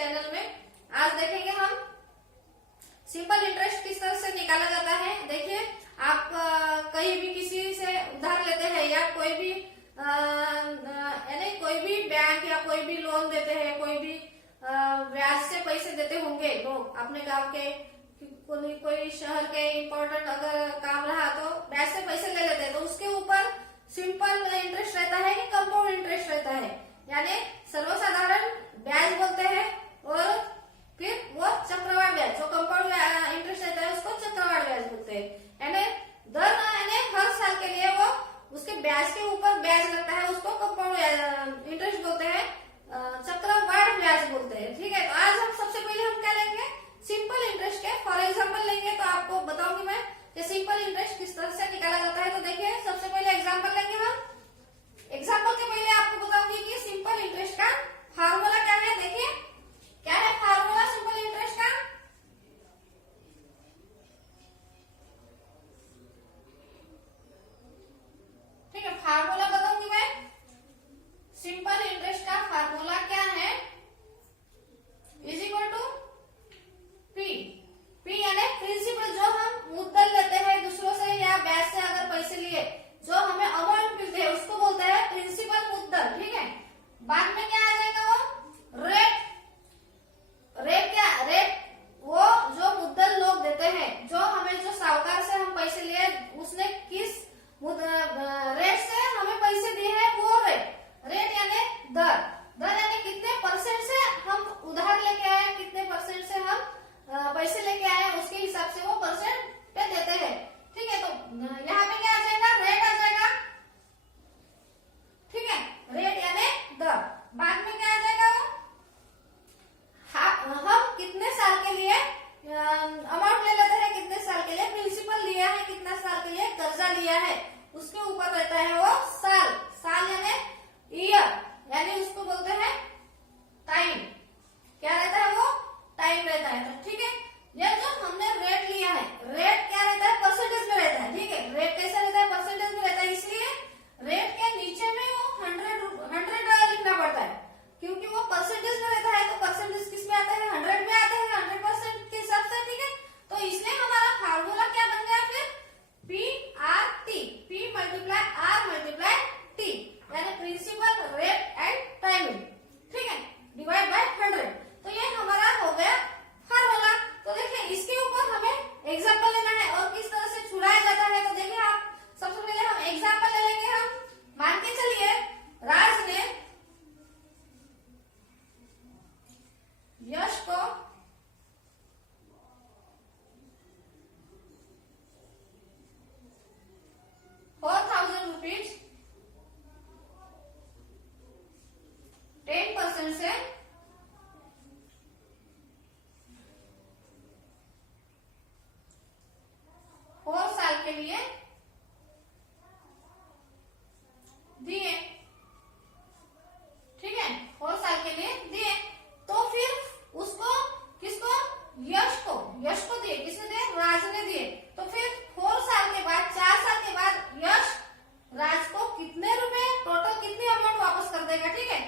Channel में। आज देखेंगे हम सिंपल इंटरेस्ट किस तरह से निकाला जाता है। देखिए, आप कहीं भी किसी से उधार लेते हैं या कोई भी यानी कोई भी बैंक या कोई भी लोन देते हैं, कोई भी ब्याज से पैसे देते होंगे लोग अपने गांव के, कोई शहर के इम्पोर्टेंट अगर काम रहा तो ब्याज से पैसे ले लेते हैं, तो उसके ऊपर सिंपल इंटरेस्ट रहता है कि कंपाउंड इंटरेस्ट रहता है। यानी सर्वसाधारण ब्याज बोलते हैं और फिर वो चक्रवाढ़ ब्याज, जो कंपाउंड इंटरेस्ट रहता है उसको चक्रवाढ़ ब्याज बोलते हैं। यानी हर साल के लिए वो उसके ब्याज के ऊपर ब्याज लगता है, उसको कंपाउंड इंटरेस्ट बोलते हैं, चक्रवाढ़ ब्याज बोलते हैं। ठीक है, तो आज हम सबसे पहले हम क्या लेंगे, सिंपल इंटरेस्ट के फॉर एग्जाम्पल लेंगे। तो आपको बताऊंगी मैं कि सिंपल इंटरेस्ट किस तरह से निकाला जाता है। तो देखिए, सबसे पहले एग्जाम्पल लेंगे हम। एग्जाम्पल के पहले आपको बताऊंगी कि सिंपल इंटरेस्ट का फार्मूला क्या है। देखिए, क्या है फार्मूला सिंपल इंटरेस्ट का। ठीक है, फार्मूला बताऊंगी मैं। सिंपल इंटरेस्ट का फार्मूला क्या है, is equal to P. P यानी प्रिंसिपल, जो हम मुद्दल लेते हैं दूसरों से या ब्याज से अगर पैसे लिए जो हमें अमाउंट मिलते हैं उसको बोलते हैं प्रिंसिपल मुद्दल। ठीक है, बाद में क्या आ जाएगा वो रेट। रेट क्या, रेट वो जो मुद्दल लोग देते हैं, जो हमें जो साहूकार से हम पैसे लिए उसने किस रेट से हमें पैसे दिए हैं वो रेट। रेट यानी दर। दर यानी कितने परसेंट से हम उधार लेके आए, कितने परसेंट से हम पैसे लेके आए, उसके हिसाब से वो परसेंट पे देते हैं। ठीक है, तो यहाँ पे क्या आ जाएगा, रेट आ जाएगा। ठीक है, रेट यानी दर। बाद में क्या आ जाएगा वो, हम कितने साल के लिए अमाउंट ले लेते हैं, कितने साल के लिए प्रिंसिपल लिया है, कितना साल के लिए कर्जा लिया है, उसके ऊपर रहता है वो साल। साल यानी ईयर, यानी उसको बोलते हैं टाइम। क्या रहता है वो, टाइम रहता है। तो ठीक है, ये जो हमने रेट लिया है, रेट क्या रहता है, परसेंटेज में रहता है। ठीक है, रेट कैसे रहता है, परसेंटेज में रहता है, इसलिए रेट के नीचे में वो 100 लिखना पड़ता है, क्योंकि वो परसेंटेज में रहता है। तो परसेंटेज किस में आता है, 100 में आता है, 100% के हिसाब से। ठीक है, तो इसलिए हमारा फार्मूला क्या बन गया फिर, P R T. P multiply R multiply T, यानी प्रिंसिपल, रेट एंड टाइमिंग। ठीक है, डिवाइड बाय 100। तो ये हमारा हो गया फार्मूला। तो देखिए, इसके ऊपर हमें एग्जाम्पल लेना है और किस तरह से छुड़ाया जाता है। तो देखिए, आप सबसे पहले हम एग्जाम्पल ले लेंगे। हम मान के चलिए राज ने यश को 4000 रुपीज 10% से साल के लिए दिए। ठीक है, 4 साल के लिए दिए। तो फिर उसको किसको, यश को दिए। किसने दिए, राज ने दिए। तो फिर 4 साल के बाद, 4 साल के बाद यश राज को कितने रुपए, टोटल कितनी अमाउंट वापस कर देगा। ठीक है,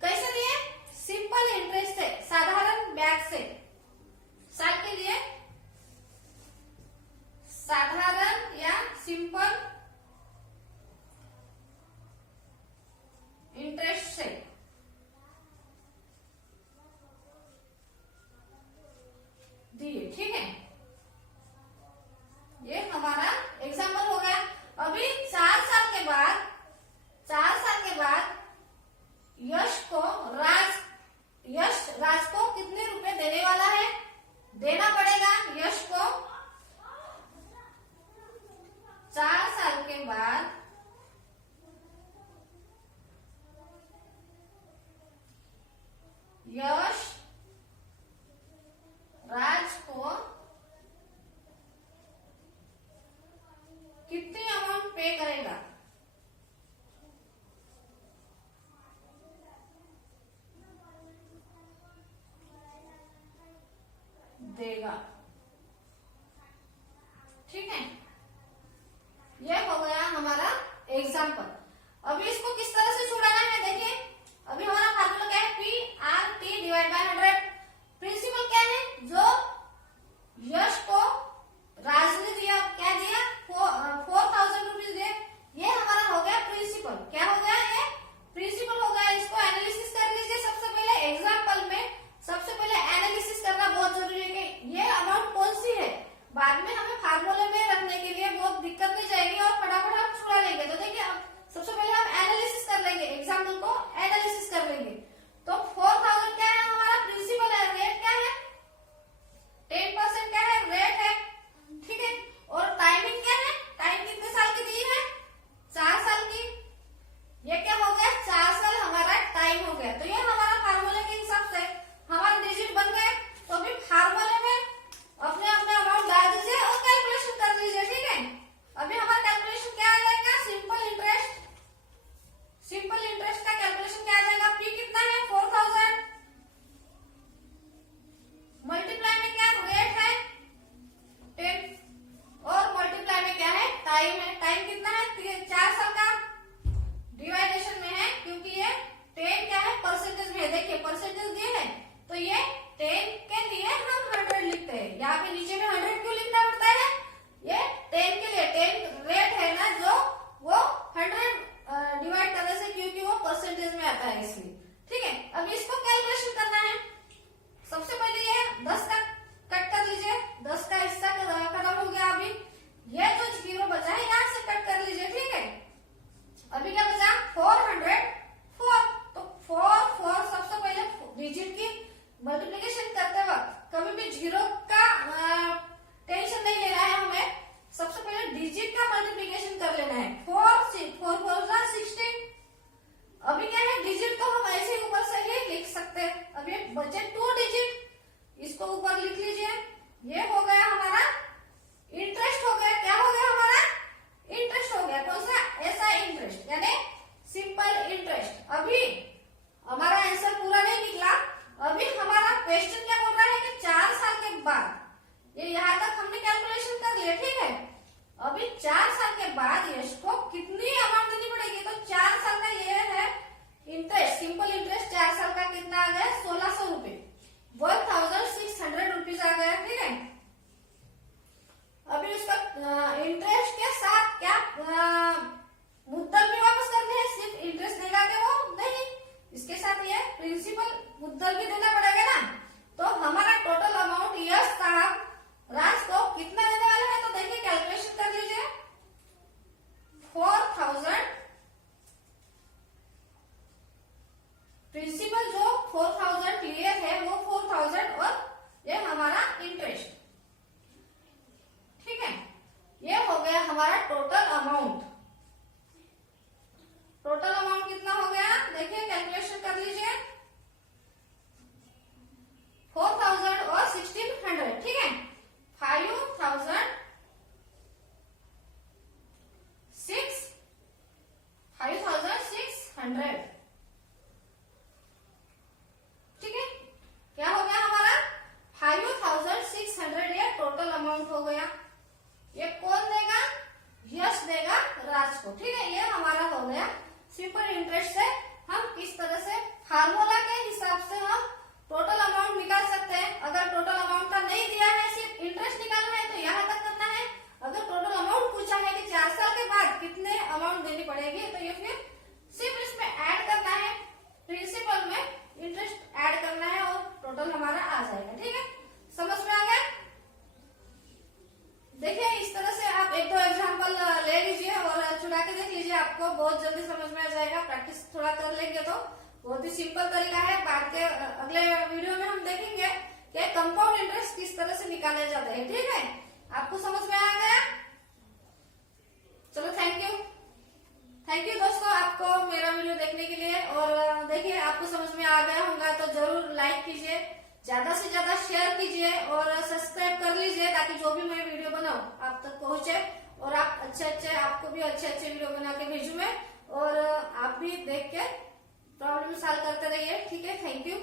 कैसे दिए, सिंपल इंटरेस्ट से, साधारण ब्याज से। साल के लिए साधारण है। अभी 4 साल के बाद यश को कितनी अमाउंट देनी पड़ेगी, तो 4 साल का ये है इंटरेस्ट, सिंपल इंटरेस्ट 4 साल का कितना आ गया 1600 रुपए, 1600 रुपीज आ गया। ठीक है, अभी उसका इंटरेस्ट के साथ क्या मुद्दल भी वापस करने हैं, सिर्फ इंटरेस्ट देगा के वो नहीं, इसके साथ ये प्रिंसिपल मुद्दल भी देना पड़ेगा ना। तो हमारा टोटल अमाउंट यश साहब राज को कितना देने वाला है, तो देखिए कैलकुलेशन कर लीजिए। 4000 प्रिंसिपल जो 4000 लिए थे वो 4000 और ये हमारा इंटरेस्ट। ठीक है, ये हो गया हमारा टोटल अमाउंट। टोटल अमाउंट कितना हो गया, देखिए कैलकुलेशन कर लीजिए। 4000 और 1600। ठीक है, 5600 ठीक है, क्या हो गया हमारा 5600, ये टोटल अमाउंट हो गया। ये कौन देगा, यश देगा राज को। ठीक है, ये हमारा हो गया सिंपल इंटरेस्ट से हम किस तरह से फार्मूला के हिसाब से हम टोटल अमाउंट निकाल सकते हैं। अगर टोटल अमाउंट का नहीं दिया है, सिर्फ इंटरेस्ट निकालना है तो यहाँ तक करना है। अगर टोटल अमाउंट पूछा है कि 4 साल के बाद कितने अमाउंट देनी पड़ेगी, तो ये फिर सिर्फ इसमें ऐड करना है, प्रिंसिपल में इंटरेस्ट ऐड करना है और टोटल हमारा आ जाएगा। ठीक है, समझ में आ गया। देखिए इस तरह से आप 1-2 एग्जाम्पल ले लीजिए और चुरा के देख लीजिए, आपको बहुत जल्दी समझ में आ जाएगा। प्रैक्टिस थोड़ा कर लेंगे तो बहुत ही सिंपल तरीका है। बाद के अगले वीडियो में हम देखेंगे कि कंपाउंड इंटरेस्ट किस तरह से निकाले जाते हैं। ठीक है, आपको समझ में आ गया। चलो थैंक यू दोस्तों आपको मेरा वीडियो देखने के लिए। और देखिए आपको समझ में आ गया होगा तो जरूर लाइक कीजिए, ज्यादा से ज्यादा शेयर कीजिए और सब्सक्राइब कर लीजिए, ताकि जो भी मैं वीडियो बनाऊं आप तक पहुंचे और आप आपको भी अच्छे वीडियो बना के भेजूं मैं, और आप भी देख के प्रॉब्लम सॉल्व करते रहिए। ठीक है, थैंक यू।